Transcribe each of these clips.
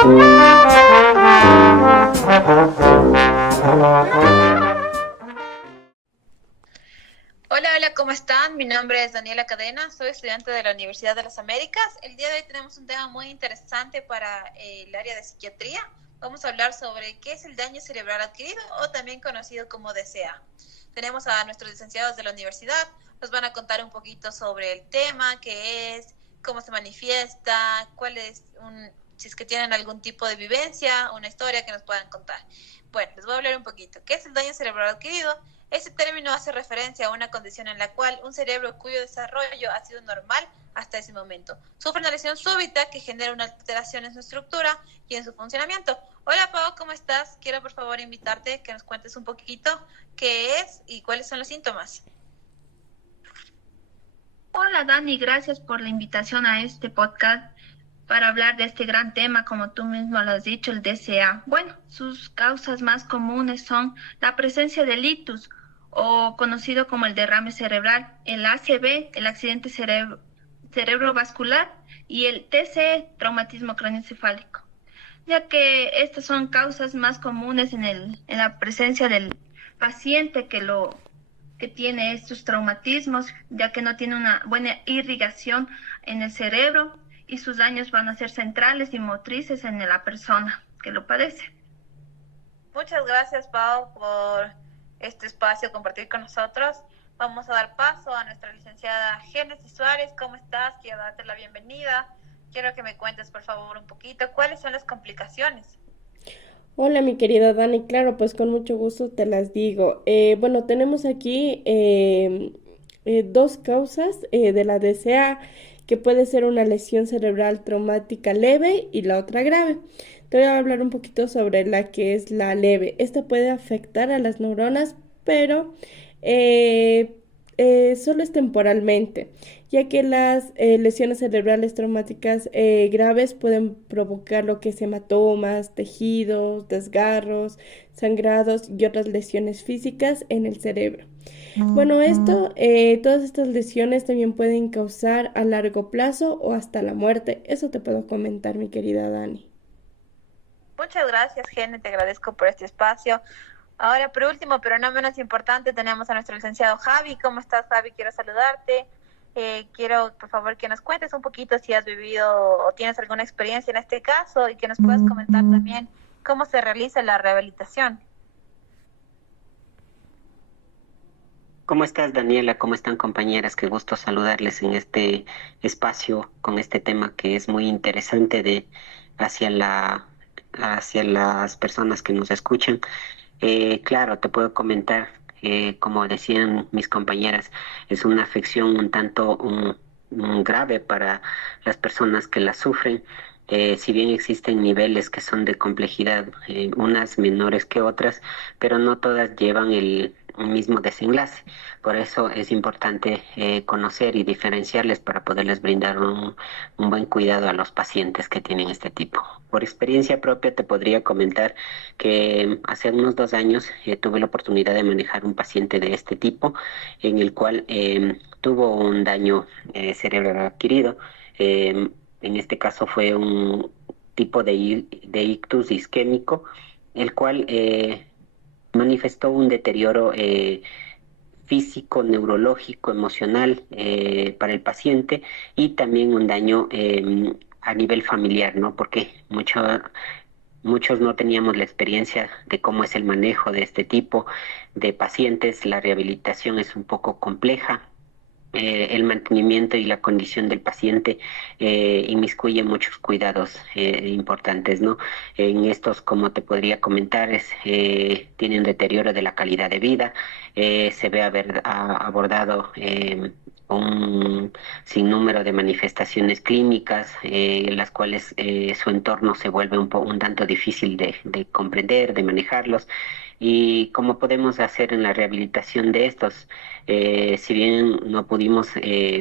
Hola, hola, ¿cómo están? Mi nombre es Daniela Cadena, soy estudiante de la Universidad de las Américas. El día de hoy tenemos un tema muy interesante para el área de psiquiatría. Vamos a hablar sobre qué es el daño cerebral adquirido o también conocido como DCA. Tenemos a nuestros licenciados de la universidad, nos van a contar un poquito sobre el tema, qué es, cómo se manifiesta, si es que tienen algún tipo de vivencia, una historia que nos puedan contar. Bueno, les voy a hablar un poquito. ¿Qué es el daño cerebral adquirido? Este término hace referencia a una condición en la cual un cerebro cuyo desarrollo ha sido normal hasta ese momento sufre una lesión súbita que genera una alteración en su estructura y en su funcionamiento. Hola Pau, ¿cómo estás? Quiero por favor invitarte que nos cuentes un poquito qué es y cuáles son los síntomas. Hola Dani, gracias por la invitación a este podcast para hablar de este gran tema, como tú mismo lo has dicho, el DCA. Bueno, sus causas más comunes son la presencia del ictus, o conocido como el derrame cerebral, el ACV, el accidente cerebrovascular, y el TCE, traumatismo craneoencefálico, ya que estas son causas más comunes en la presencia del paciente que tiene estos traumatismos, ya que no tiene una buena irrigación en el cerebro y sus daños van a ser centrales y motrices en la persona que lo padece. Muchas gracias Pau por este espacio compartir con nosotros. Vamos a dar paso a nuestra licenciada Génesis Suárez. ¿Cómo estás? Quiero darte la bienvenida. Quiero que me cuentes por favor un poquito cuáles son las complicaciones. Hola, mi querida Dani, claro, pues con mucho gusto te las digo. Bueno, tenemos aquí dos causas de la DCA, que puede ser una lesión cerebral traumática leve y la otra grave. Te voy a hablar un poquito sobre la que es la leve. Esta puede afectar a las neuronas, pero eh, solo es temporalmente, ya que las lesiones cerebrales traumáticas graves pueden provocar lo que es hematomas, tejidos, desgarros, sangrados y otras lesiones físicas en el cerebro. Bueno, todas estas lesiones también pueden causar a largo plazo o hasta la muerte. Eso te puedo comentar, mi querida Dani. Muchas gracias, Gene, te agradezco por este espacio. Ahora, por último, pero no menos importante, tenemos a nuestro licenciado Javi. ¿Cómo estás, Javi? Quiero saludarte. Quiero, por favor, que nos cuentes un poquito si has vivido o tienes alguna experiencia en este caso y que nos puedas comentar también cómo se realiza la rehabilitación. ¿Cómo estás, Daniela? ¿Cómo están, compañeras? Qué gusto saludarles en este espacio con este tema que es muy interesante hacia hacia las personas que nos escuchan. Claro, te puedo comentar, como decían mis compañeras, es una afección un grave para las personas que la sufren. Si bien existen niveles que son de complejidad, unas menores que otras, pero no todas llevan el mismo desenlace. Por eso es importante conocer y diferenciarles para poderles brindar un buen cuidado a los pacientes que tienen este tipo. Por experiencia propia te podría comentar que hace unos 2 años tuve la oportunidad de manejar un paciente de este tipo, en el cual tuvo un daño cerebral adquirido. En este caso fue un tipo de ictus isquémico, el cual manifestó un deterioro físico, neurológico, emocional para el paciente y también un daño a nivel familiar, ¿no? Porque muchos no teníamos la experiencia de cómo es el manejo de este tipo de pacientes. La rehabilitación es un poco compleja. El mantenimiento y la condición del paciente inmiscuye muchos cuidados importantes, ¿no? En estos, como te podría comentar, tienen deterioro de la calidad de vida, se ve haber abordado un sinnúmero de manifestaciones clínicas en las cuales su entorno se vuelve un tanto difícil de comprender, de manejarlos. ¿Y cómo podemos hacer en la rehabilitación de estos? Si bien no pudimos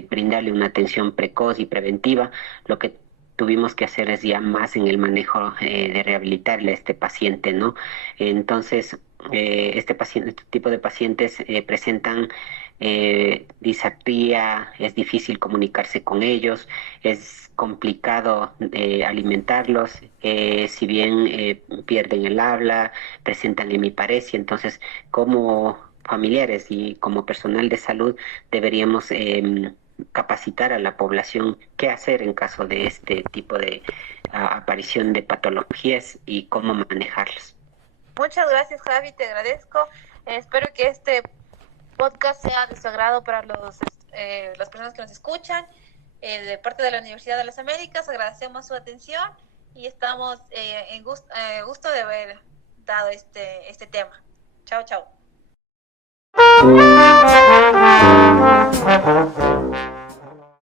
brindarle una atención precoz y preventiva, lo que tuvimos que hacer es ya más en el manejo de rehabilitarle a este paciente, ¿no? Entonces, este tipo de pacientes presentan disartría, es difícil comunicarse con ellos, es complicado alimentarlos, si bien pierden el habla, presentan hemiparesia. Entonces, como familiares y como personal de salud deberíamos capacitar a la población qué hacer en caso de este tipo de aparición de patologías y cómo manejarlos. Muchas gracias, Javi, te agradezco. Espero que este podcast sea de su agrado para las personas que nos escuchan. De parte de la Universidad de las Américas, agradecemos su atención y estamos en gusto de haber dado este tema. Chao, chao.